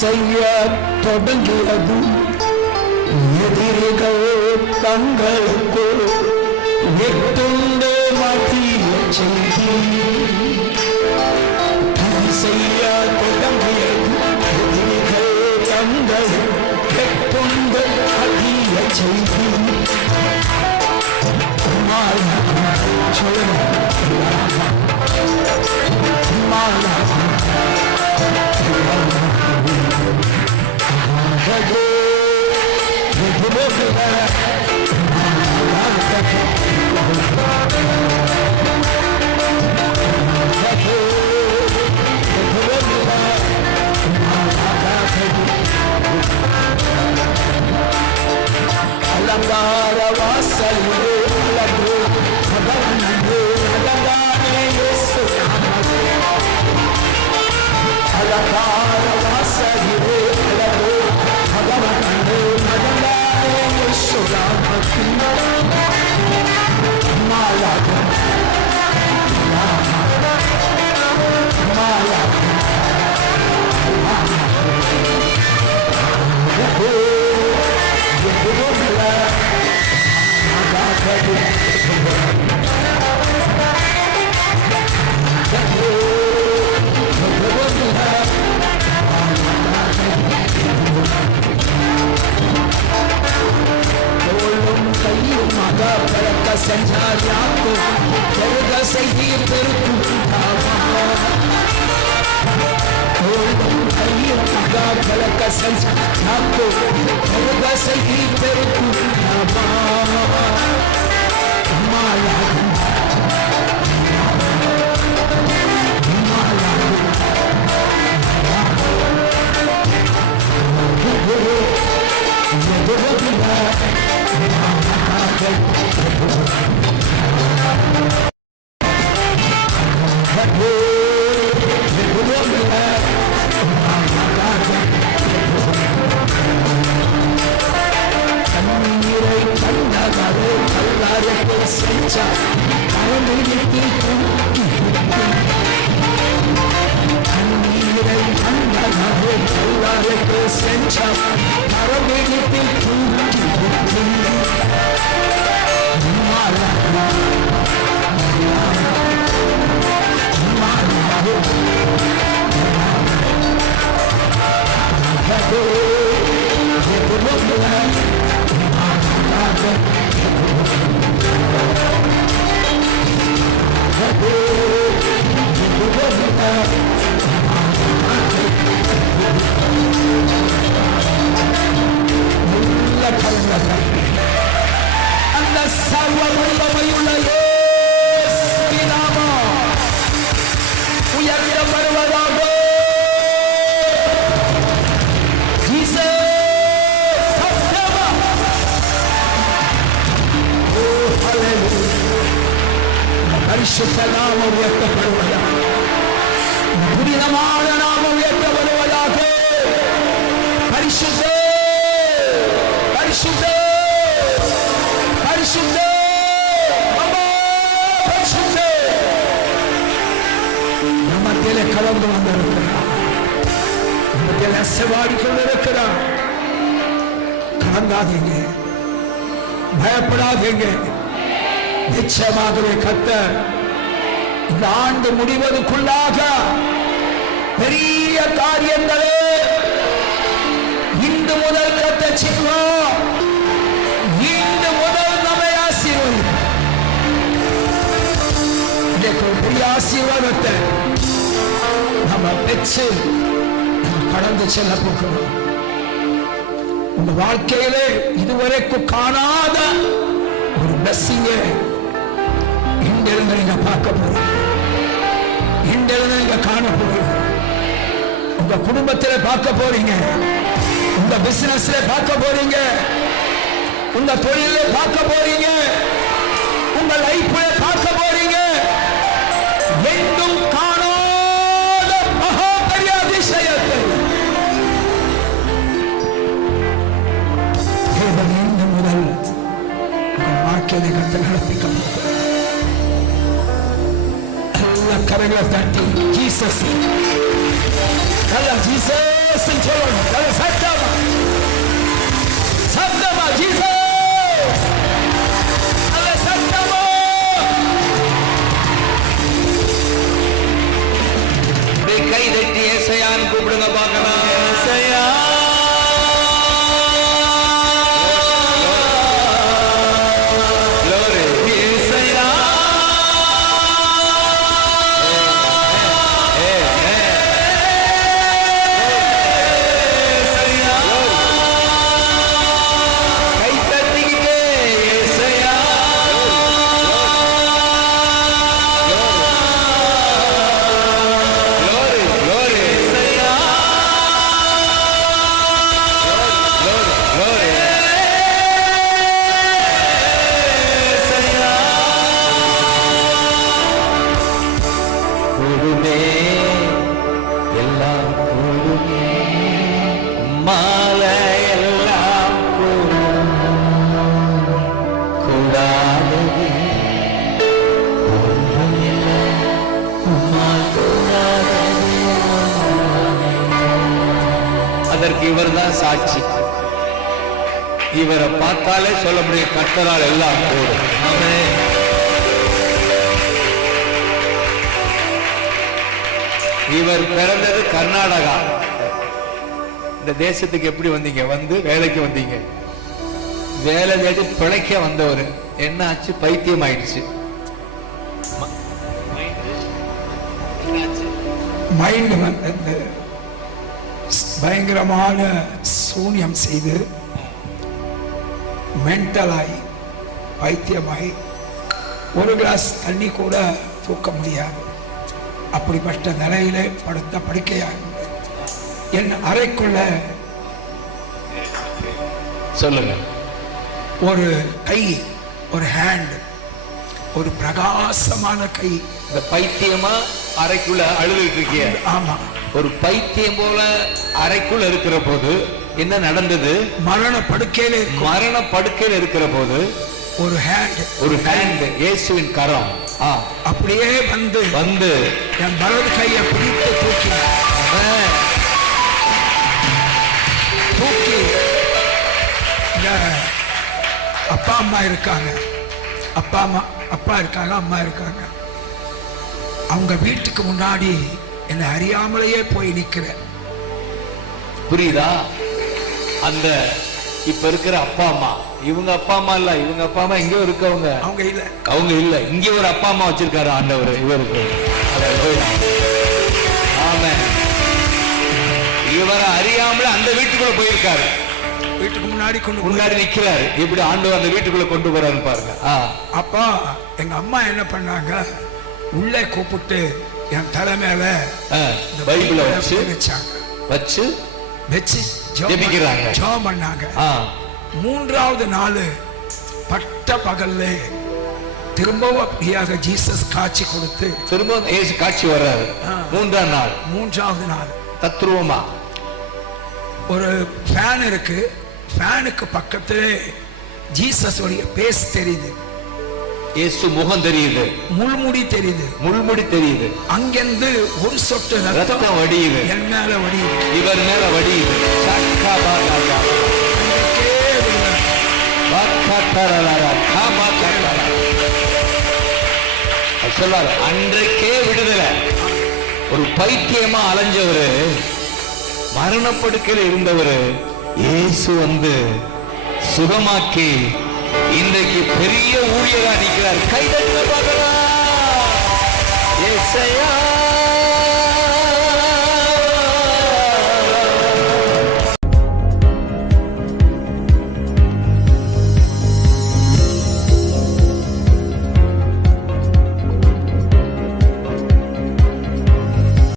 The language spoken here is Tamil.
செய்ய தொடங்கியது. எதிரிகள் தங்களுக்கு எட்டுண்டு மாற்றிய செய்தி செய்ய தொடங்கியது. எதிரிகள் தங்கள் எட்டுண்டு மாற்றிய செய்தி சொல்லுங்க. அலங்கார வாசலே அழகு பகவனே அலங்காரே இயேசு அலங்கார வாசலே அழகு பகவனே அலங்காரே இயேசு மாலாக சென்றார் யாக்கோ பெருக செய்தி பெருக்கும் கையில் மகா பலக்க சென்றார் யாக்கோ பெருக செய்தி பெருக்கும் அந்த சர்வ வல்லமையுள்ள இயேசுவின் நாமம் உயர்த்தப்படுவதாக. பரிசுத்த நாமம் உயர்த்தப்படுவதாக. புனிதமான நாமம் உயர்த்தப்படுவதாக. பரிசுத்த பரிசுத்த பரிசுத்த பரிசுத்த நம்மத்திலே கலந்து வந்திருக்கிறார். நம்மத்திலே அசைவாடி கொண்டிருக்கிறார். கலங்காதீங்க, பயப்படாதீங்க. நிச்சயமாகவே கர்த்தர் இந்த ஆண்டு முடிவதற்குள்ளாக பெரிய காரியங்களே இன்று முதல் கர்த்தர் செய்வார். இன்று முதல் நம்மை ஆசீர்வதிப்பார். பெரிய ஆசீர்வாதத்தை நம்ம பெற்று கடந்து செல்ல போகிறோம். உங்க வாழ்க்கையிலே இதுவரைக்கும் காணாத ஒரு பிளஸிங்கை இங்கிருந்து நீங்க பார்க்க போறீங்க. இங்கிருந்து நீங்க காண போறீங்க. உங்க குடும்பத்தில பார்க்க போறீங்க. உங்க பிசினஸ்ல பார்க்க போறீங்க. உங்க தொழில பார்க்க போறீங்க. உங்க லைஃப்ல பார்க்க போறீங்க. எங்கும் காணாத மகா பெரிய அதிசயத்தை இன்று முதல் வாழ்க்கையை கத்து நடப்பிக்க கரங்களை தட்டி ஜீசஸ் நல்லா ஜீசஸ் சொல்லணும். நல்லா சத்தமா சத்தமா ஜீசஸ் நல்லா சத்தமா. கை தட்டி ஏசையான்னு கூப்பிடுங்க பார்க்கலாம். ஏசையா அதற்கு இவர்தான் சாட்சி. இவரை பார்த்தாலே சொல்ல முடியும், கர்த்தரால் எல்லாம் கூடும். இவர் பிறந்தது கர்நாடகா. இந்த தேசத்துக்கு எப்படி வந்தீங்க? வந்து வேலைக்கு வந்தீங்க. வேலை தேடி பிழைக்க வந்தவர் என்ன ஆச்சு? பைத்தியம் ஆயிடுச்சு. மைண்ட் வந்து பயங்கரமான சூன்யம் செய்து மென்டலாய் பைத்தியமாய் ஒரு கிளாஸ் தண்ணி கூட தூக்க முடியாது. அப்படிப்பட்ட நிலையிலே படுத்த படுக்கையாக என் அறைக்குள்ள சொல்லுங்க ஒரு கை, ஒரு ஹேண்ட், ஒரு பிரகாசமான கை. இந்த பைத்தியமா அறைக்குள்ள அழுதுட்டு இருக்கிய? ஆமா. ஒரு பைத்தியம் போல அறைக்குள்ள இருக்கிற போது என்ன நடந்தது? மரண படுக்கையில் இருக்கிற போது ஒரு ஹேண்ட் இயேசுவின் கரம் அப்படியே வந்து என் வலது கையை பிடித்து தூக்கி அப்பா அம்மா இருக்காங்க, அம்மா இருக்காங்க. அவங்க வீட்டுக்கு முன்னாடி என்னை அறியாமலேயே போய் நிக்கிறேன். புரியுதா? அந்த இப்ப இருக்கிற அப்பா அம்மா, இவங்க அப்பா அம்மா இல்ல, இவங்க அப்பா அம்மா எங்கேயோ இருக்கவங்க, அவங்க இல்ல இங்க ஒரு அப்பா அம்மா வச்சிருக்காரு ஆண்டவர் இவருக்கு. ஆமென். இவரை அறியாமல அந்த வீட்டுக்குள்ள போயிருக்காரு. வீட்டுக்கு முன்னாடி நிக்கிறாரு. இப்படி ஆண்டவர் அந்த வீட்டுக்குள்ள கொண்டு போறாரு பாருங்க. அப்பா எங்க அம்மா என்ன பண்ணாங்க? உள்ளே கூப்பிட்டு என் தலைமையில பைபிளை வச்சு ஜெபிக்கிறாங்க, பண்ணாங்க. மூன்றாவது நாள் பட்ட பகல்ல திரும்பவும் அப்படியாக ஜீசஸ் காட்சி கொடுத்து திரும்பவும் இயேசு காட்சி வர்றாரு. மூன்றாவது நாள் தத்ரூபமா ஒரு ஃபேன் இருக்கு. ஃபேனுக்கு பக்கத்திலே ஜீசஸ் உடைய பேஸ் தெரியுது, இயேசு முகம் தெரியுது, முள்முடி தெரியுது. அங்கிருந்து ஒரு சொட்டு ரத்தம் வடியுது, என் மேல வடியுது, இவர் மேல வடியுது. சொல்றாரு அன்றைக்கே விடுதலை. ஒரு பைத்தியமா அலைஞ்சவரு, மரணப்படுக்கையில் இருந்தவரு இயேசு வந்து சுகமாக்கி இன்றைக்கு பெரிய ஊழியரா நிற்கிறார். கைதட்ட பார்க்கலாம்.